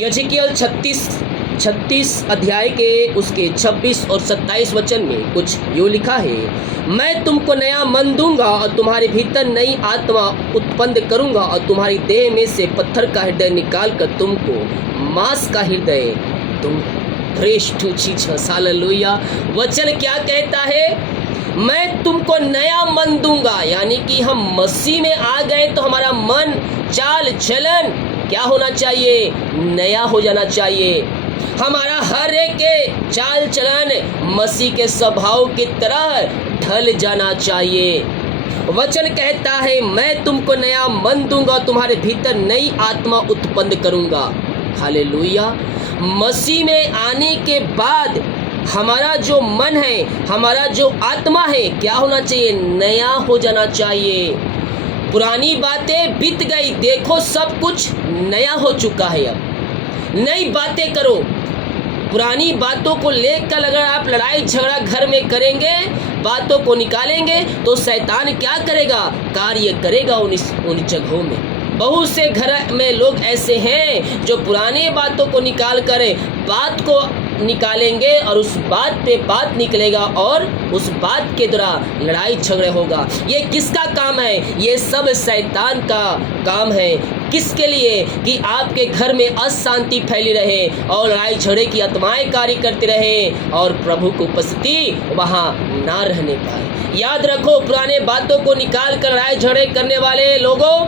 यजेकियल 36 अध्याय के उसके 26 और 27 वचन में कुछ यूँ लिखा है, मैं तुमको नया मन दूंगा और तुम्हारे भीतर नई आत्मा उत्पन्न करूंगा और तुम्हारी देह में से पत्थर का हृदय निकाल कर तुमको मांस का हृदय दूंगा। Praise to Jesus, hallelujah. वचन क्या कहता है? मैं तुमको नया मन दूंगा, यानी कि हम मसीह में आ गए तो हमारा मन, चाल चलन क्या होना चाहिए? नया हो जाना चाहिए। हमारा हर एक के चाल चलन मसीह के स्वभाव की तरह ढल जाना चाहिए। वचन कहता है, मैं तुमको नया मन दूंगा, तुम्हारे भीतर नई आत्मा उत्पन्न करूंगा। हालेलुया। मसीह में आने के बाद हमारा जो मन है, हमारा जो आत्मा है, क्या होना चाहिए? नया हो जाना चाहिए। पुरानी बातें बीत गई, देखो सब कुछ नया हो चुका है। अब नई बातें करो। पुरानी बातों को लेकर अगर आप लड़ाई झगड़ा घर में करेंगे, बातों को निकालेंगे, तो शैतान क्या करेगा? कार्य करेगा उन जगहों में। बहुत से घर में लोग ऐसे हैं जो पुराने बातों को निकाल कर बात को निकालेंगे और उस बात पे बात निकलेगा और उस बात के द्वारा लड़ाई झगड़े होगा। ये किसका काम है? ये सब शैतान का काम है। किसके लिए? कि आपके घर में अशांति फैली रहे और लड़ाई झगड़े की आत्माएं कार्य करती रहे और प्रभु की उपस्थिति वहाँ ना रहने पाए। याद रखो, पुराने बातों को निकाल कर लड़ाई झगड़े करने वाले लोगों,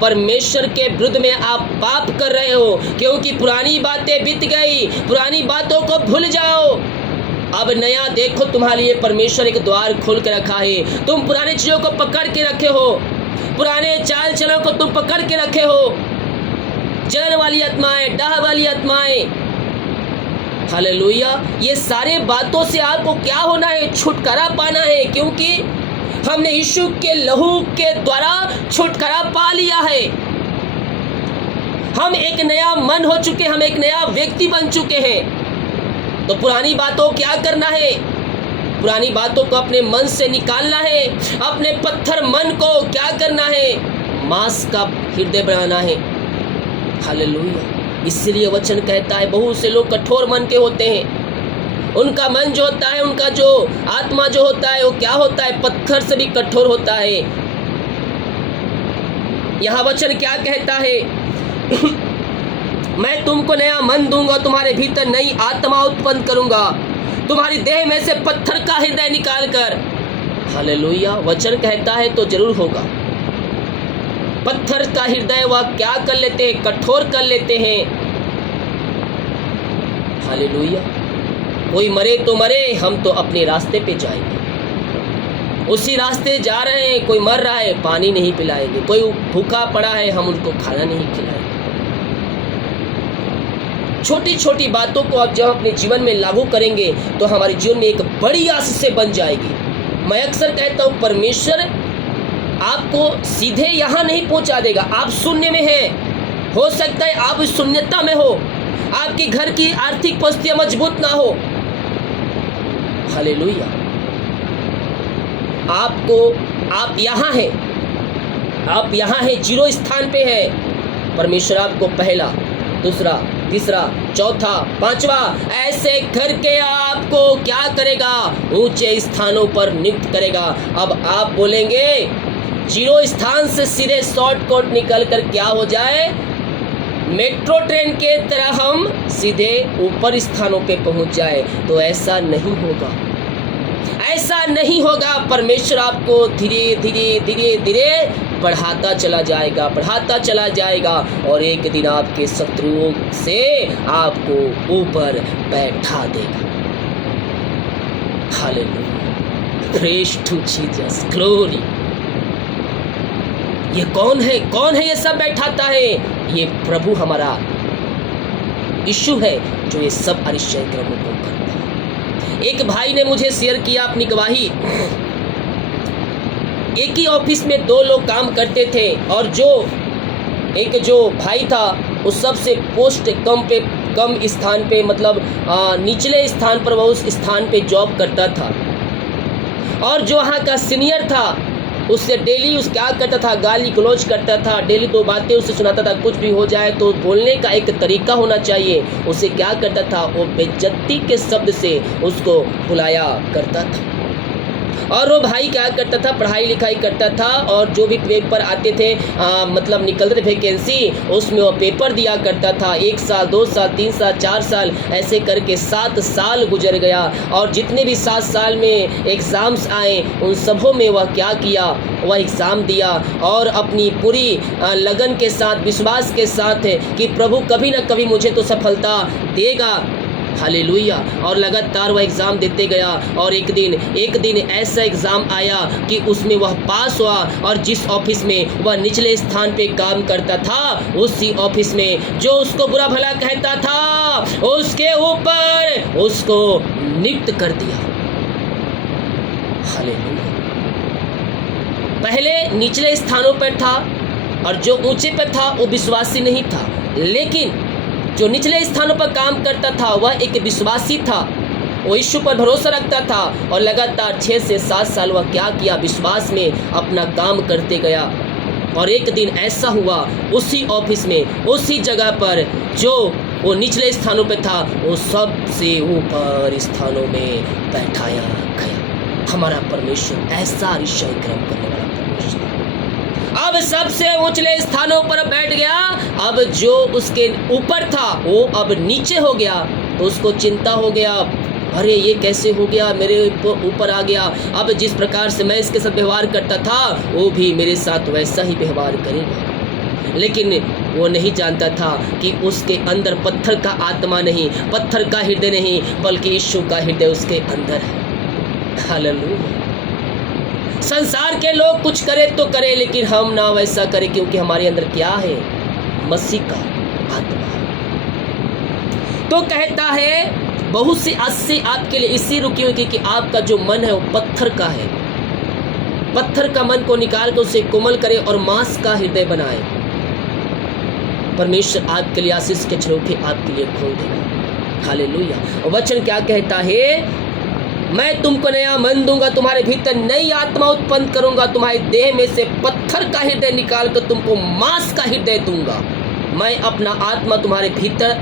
परमेश्वर के विरुद्ध में आप पाप कर रहे हो, क्योंकि पुरानी बातें बीत गई। पुरानी बातों को भूल जाओ, अब नया देखो। तुम्हारे लिए परमेश्वर एक द्वार खोल के रखा है। तुम पुरानी चीजों को पकड़ के रखे हो, पुराने चाल चलन को तुम पकड़ के रखे हो। जलन वाली आत्माएं, डाह वाली आत्माएं, हालेलुया। ये सारे बातों से आपको क्या होना है? छुटकारा पाना है, क्योंकि हमने यीशु के लहू के द्वारा छुटकारा पा लिया है। हम एक नया मन हो चुके, हम एक नया व्यक्ति बन चुके हैं। तो पुरानी बातों क्या करना है? पुरानी बातों को अपने मन से निकालना है। अपने पत्थर मन को क्या करना है? मांस का हृदय बनाना है। हालेलुया। इसलिए वचन कहता है, बहुत से लोग कठोर मन के होते हैं। उनका मन जो होता है, उनका जो आत्मा जो होता है, वो क्या होता है? पत्थर से भी कठोर होता है। यहाँ वचन क्या कहता है? मैं तुमको नया मन दूंगा, तुम्हारे भीतर नई आत्मा उत्पन्न करूंगा, तुम्हारी देह में से पत्थर का हृदय निकाल कर। हालेलुया। वचन कहता है तो जरूर होगा। पत्थर का हृदय वह क्या कर लेते हैं? कठोर कर लेते हैं। हालेलुया। कोई मरे तो मरे, हम तो अपने रास्ते पे जाएंगे। उसी रास्ते जा रहे हैं, कोई मर रहा है, पानी नहीं पिलाएंगे। कोई भूखा पड़ा है, हम उनको खाना नहीं खिलाएंगे। छोटी छोटी बातों को आप जब अपने जीवन में लागू करेंगे तो हमारे जीवन में एक बड़ी आशीष से बन जाएगी। मैं अक्सर कहता हूँ, परमेश्वर आपको सीधे यहाँ नहीं पहुँचा देगा। आप शून्य में हैं, हो सकता है आप शून्यता में हो, आपके घर की आर्थिक परिस्थितियाँ मजबूत ना हो। हालेलुया। आप यहाँ हैं, आप यहाँ हैं, जीरो स्थान पे है। परमेश्वर आपको पहला, दूसरा, तीसरा, चौथा, पांचवा ऐसे करके आपको क्या करेगा? ऊंचे स्थानों पर नियुक्त करेगा। अब आप बोलेंगे जीरो स्थान से सीधे शॉर्टकट निकल कर क्या हो जाए? मेट्रो ट्रेन के तरह हम सीधे ऊपर स्थानों पे पहुंच जाए, तो ऐसा नहीं होगा। ऐसा नहीं होगा। परमेश्वर आपको धीरे धीरे धीरे धीरे बढ़ाता चला जाएगा, बढ़ाता चला जाएगा, और एक दिन आपके शत्रुओं से आपको ऊपर बैठा देगा। Hallelujah. Praise to Jesus, glory. ये कौन है? कौन है ये सब बैठाता है? ये प्रभु हमारा यीशु है जो ये सब अनिश्चय क्रमों को करता है। एक भाई ने मुझे शेयर किया अपनी गवाही। एक ही ऑफिस में दो लोग काम करते थे, और जो भाई था उस सबसे पोस्ट कम स्थान पे, मतलब निचले स्थान पर, वो उस स्थान पे जॉब करता था। और जो वहाँ का सीनियर था उससे डेली उस क्या करता था, गाली गलौज करता था, डेली 2 बातें उसे सुनाता था। कुछ भी हो जाए तो बोलने का एक तरीका होना चाहिए। उसे क्या करता था, वो बेइज्जती के शब्द से उसको बुलाया करता था। और वो भाई क्या करता था, पढ़ाई लिखाई करता था और जो भी पेपर आते थे मतलब निकलते थे वैकेंसी, उसमें वो पेपर दिया करता था। 1 साल 2 साल 3 साल 4 साल ऐसे करके 7 साल गुजर गया। और जितने भी 7 साल में एग्ज़ाम्स आए उन सबों में वह क्या किया, वह एग्ज़ाम दिया और अपनी पूरी लगन के साथ, विश्वास के साथ कि प्रभु कभी ना कभी मुझे तो सफलता देगा। हालेलुया। और लगातार वह एग्ज़ाम देते गया और एक दिन ऐसा एग्ज़ाम आया कि उसमें वह पास हुआ। और जिस ऑफिस में वह निचले स्थान पे काम करता था, उसी ऑफिस में जो उसको बुरा भला कहता था उसके ऊपर उसको नियुक्त कर दिया। हालेलुया। पहले निचले स्थानों पर था और जो ऊंचे पर था वो विश्वासी नहीं था, लेकिन जो निचले स्थानों पर काम करता था वह एक विश्वासी था। वो यीशु पर भरोसा रखता था और लगातार 6 से 7 साल वह क्या किया, विश्वास में अपना काम करते गया। और एक दिन ऐसा हुआ उसी ऑफिस में, उसी जगह पर जो वो निचले स्थानों पे था, वो सबसे ऊपर स्थानों में बैठाया गया। हमारा परमेश्वर ऐसा ऋषय कर्म करने वाला परमेश्वर। अब सबसे ऊंचले स्थानों पर बैठ गया। अब जो उसके ऊपर था वो अब नीचे हो गया, तो उसको चिंता हो गया, अरे ये कैसे हो गया, मेरे ऊपर आ गया। अब जिस प्रकार से मैं इसके साथ व्यवहार करता था वो भी मेरे साथ वैसा ही व्यवहार करेगा। लेकिन वो नहीं जानता था कि उसके अंदर पत्थर का आत्मा नहीं, पत्थर का हृदय नहीं, बल्कि यीशु का हृदय उसके अंदर है। हालेलुया। संसार के लोग कुछ करे तो करे, लेकिन हम ना वैसा करें, क्योंकि हमारे अंदर क्या है, मसीह का आत्मा है। तो कहता है बहुत सी आसे आपके लिए इसी रुकी हुई कि आपका जो मन है वो पत्थर का है। पत्थर का मन को निकाल कर उसे कोमल करे और मांस का हृदय बनाए। परमेश्वर आपके लिए आशीष के झरोखे आपके लिए खोल देगा। हालेलुया। वचन क्या कहता है, मैं तुमको नया मन दूंगा, तुम्हारे भीतर नई आत्मा उत्पन्न करूंगा, तुम्हारे देह में से पत्थर का हृदय निकाल कर तुमको मांस का हृदय दूंगा। मैं अपना आत्मा तुम्हारे भीतर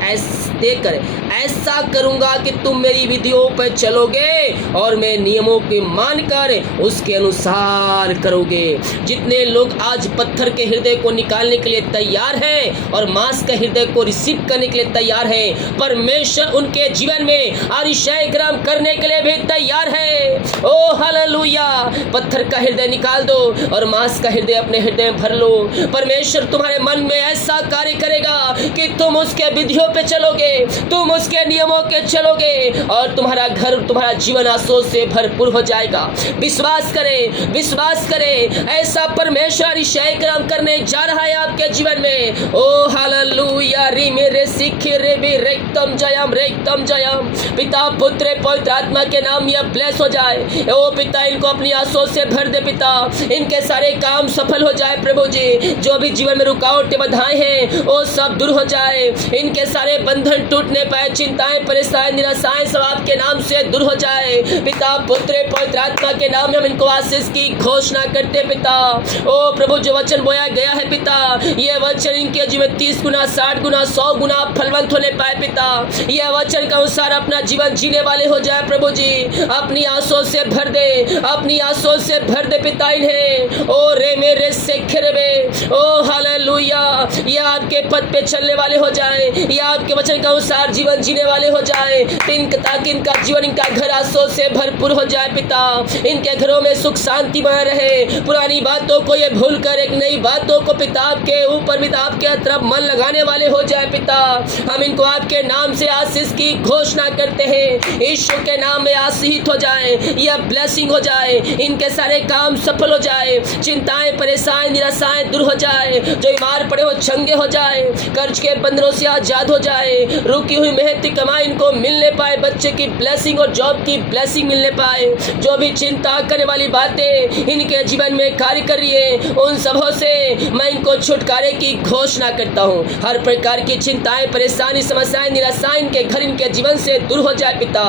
देकर ऐसा करूंगा कि तुम मेरी विधियों पर चलोगे और मेरे नियमों के मानकर उसके अनुसार करोगे। जितने लोग आज पत्थर के हृदय को निकालने के लिए तैयार हैं और मांस के हृदय को रिसीव करने के लिए तैयार हैं, परमेश्वर उनके जीवन में अतिशय ग्रहण करने के लिए भी तैयार है। ओ हालेलुया। पत्थर का हृदय निकाल दो और मांस का हृदय अपने हृदय में भर लो। परमेश्वर तुम्हारे मन में ऐसा कार्य करेगा कि तुम उसके विधियों पे चलोगे, तुम उसके नियमों के चलोगे और तुम्हारा घर, तुम्हारा जीवन आशीष से भरपूर हो जाएगा। विश्वास करें, विश्वास करें, ऐसा परमेश्वर ईशाई कर्म करने जा रहा है आपके जीवन में। ओ हालेलुया। री मेरे सिखे रे भी रेक्तम जयम। पिता पुत्र पवित्र आत्मा के नाम यह ब्लेस हो जाए। ओ पिता, इनको अपनी आशीष से भर दे पिता, इनके सारे काम सफल हो जाए प्रभु जी। जो भी जीवन में रुकावटें बाधाएं हैं वो सब दूर हो जाए, इनके सारे बंधन टूटने पाए, चिंताएं परेशानी निराशाएं सब आपके नाम से दूर हो जाए। पिता पुत्र पवित्र आत्मा के नाम में हम इनको आशीष की घोषणा करते पिता। ओ प्रभु, जो वचन बोया गया है पिता, ये वचन इनके जीवन 30 गुना 60 गुना 100 गुना फलवंत होने पाए पिता। यह वचन के अनुसार अपना जीवन जीने वाले हो जाए प्रभु जी। अपनी आंसू से भर दे, अपनी आंसू से भर दे पिता इन्हें। ओ रे मेरे सेखरबे, ओ हालेलुया। यह आपके पद पे चलने वाले हो जाए, या आपके वचन के अनुसार जीवन जीने वाले हो जाए, ताकि इनका जीवन, इनका घर आंसू से भरपूर हो जाए पिता। इनके घरों में सुख शांति बना रहे। पुरानी बातों को ये भूल कर एक नई बातों को पिता आपके ऊपर, पिता आपके तरफ मन लगाने वाले हो जाए पिता। हम इनको आपके नाम से आशीष की घोषणा करते हैं। यीशु के नाम में आशीष हो जाए, यह ब्लेसिंग हो जाए, इनके सारे काम सफल हो जाए, चिंताएं परेशानी निराशाएं दूर हो जाए, जो बीमार पड़े हो चंगे हो जाए, कर्ज के बंधनों से आजाद हो जाए, रुकी हुई मेहनती कमाई इनको मिलने पाए, बच्चे की ब्लेसिंग और जॉब की ब्लेसिंग मिलने पाए। जो भी चिंता करने वाली बातें इनके जीवन में कार्य कर रही है, उन सबों से मैं इनको छुटकारे की घोषणा करता हूँ। हर प्रकार की चिंताएं परेशानी समस्याएं निराशाएं इनके घर, इनके जीवन से दूर हो जाए पिता।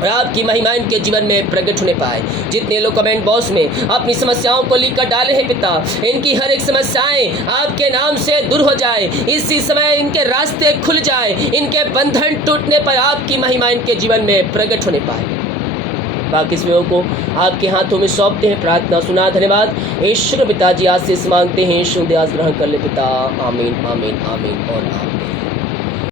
और आपकी महिमा इनके जीवन में प्रकट होने पाए। जितने लोग कमेंट बॉक्स में अपनी समस्याओं को लिख कर डाले हैं पिता, इनकी हर एक समस्याएं आपके नाम से दूर हो जाए। इसी समय इनके रास्ते खुल जाए, इनके बंधन टूटने पर आपकी महिमा इनके जीवन में प्रकट होने पाए। बाकी समयों को आपके हाथों में सौंपते हैं, प्रार्थना सुना, धन्यवाद। ईश्वर पिताजी आशीष मांगते हैं, यीशु दयास ग्रहण कर ले पिता। आमीन आमीन आमीन और आमीन।